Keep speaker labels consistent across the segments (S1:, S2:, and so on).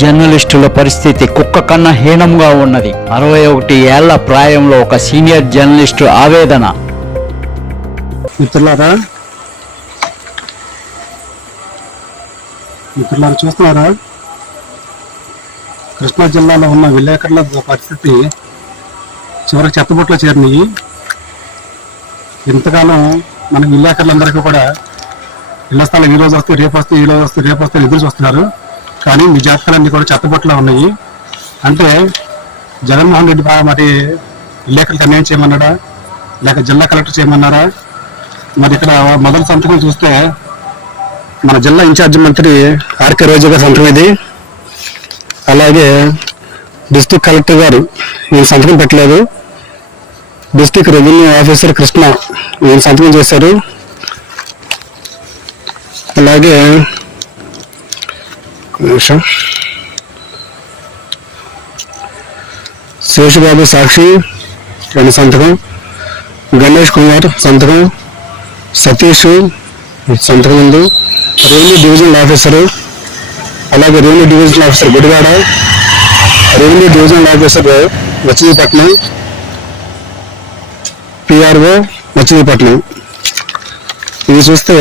S1: జర్నలిస్టుల పరిస్థితి కుక్క కన్నా హీనంగా ఉన్నది. అరవై ఒకటి ఏళ్ళ ప్రాయంలో ఒక సీనియర్ జర్నలిస్టు ఆవేదన.
S2: మిత్రులారా? మిత్రులారా చూస్తున్నారా? కృష్ణా జిల్లాలో ఉన్న విలేకరుల పరిస్థితి చివరికి చెత్తబుట్లో చేరినాయి ఇంతకాలం మన విలేకరులందరికీ కూడా ఇళ్ళ స్థలం ఈ రోజు వస్తే రేపు వస్తే ఈ రోజు వస్తే రేపు వస్తే ఎదురు చూస్తున్నారు. కానీ మీ జాతకాలన్నీ కూడా చెత్తబుట్లో ఉన్నాయి. అంటే జగన్మోహన్ రెడ్డి బా- మరి విలేకరులకు అన్యాయం చేయమన్నాడా? లేక జిల్లా కలెక్టర్ చేయమన్నారా? మరి ఇక్కడ మొదటి సంతకం చూస్తే మన జిల్లా ఇన్ఛార్జ్ మంత్రి ఆర్కే రోజు సంతకం ఇది. అలాగే డిస్టిక్ కలెక్టర్ గారు నేను సంతకం పెట్టలేదు. డిస్టిక్ రెవెన్యూ ఆఫీసర్ కృష్ణ నేను సంతకం చేశారు. అలాగే నిమిషం. శేషుబాబు సాక్షి రెండు సంతకం గణేష్ కుమార్ సంతకం సతీష్ సంతకం ఉంది రెవెన్యూ డివిజనల్ ఆఫీసర్ అలాగే revenue divisional officer Gudivada revenue divisional officer Machilipatnam PRO Machilipatnam ఇవి చూస్తే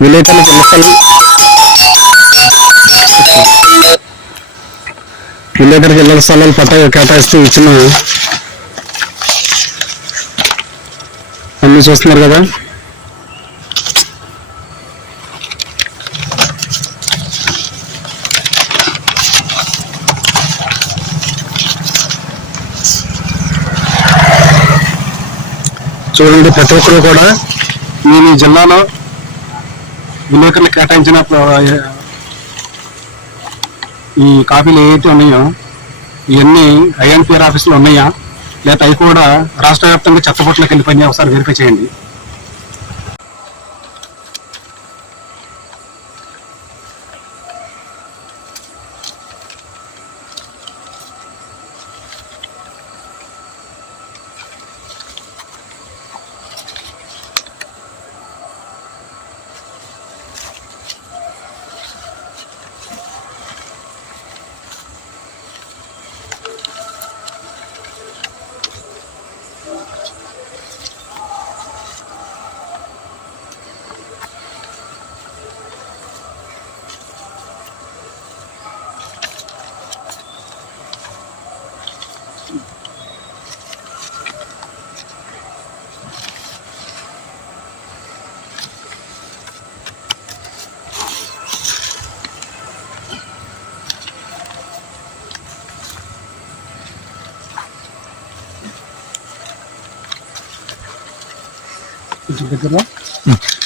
S2: విలేకరులకు ఇళ్ళ విలేకరికి విలేకరులకు ఇళ్ళ స్థలాలు పట్టా కేటాయిస్తూ ఇచ్చిన అన్ని చూస్తున్నారు కదా చూడండి ప్రతి ఒక్కరు కూడా నేను ఈ జిల్లాలో విలేకరులు కేటాయించిన ఈ కాపీలు ఏవైతే ఉన్నాయో ఇవన్నీ ఐఎన్పిఆర్ ఆఫీసులో ఉన్నాయా? లేకపోతే అవి కూడా రాష్ట్ర వ్యాప్తంగా చెత్తపొట్లకి వెళ్ళిపోయినాయి ఒకసారి వెరిఫై చేయండి. Dito ba? Hmm.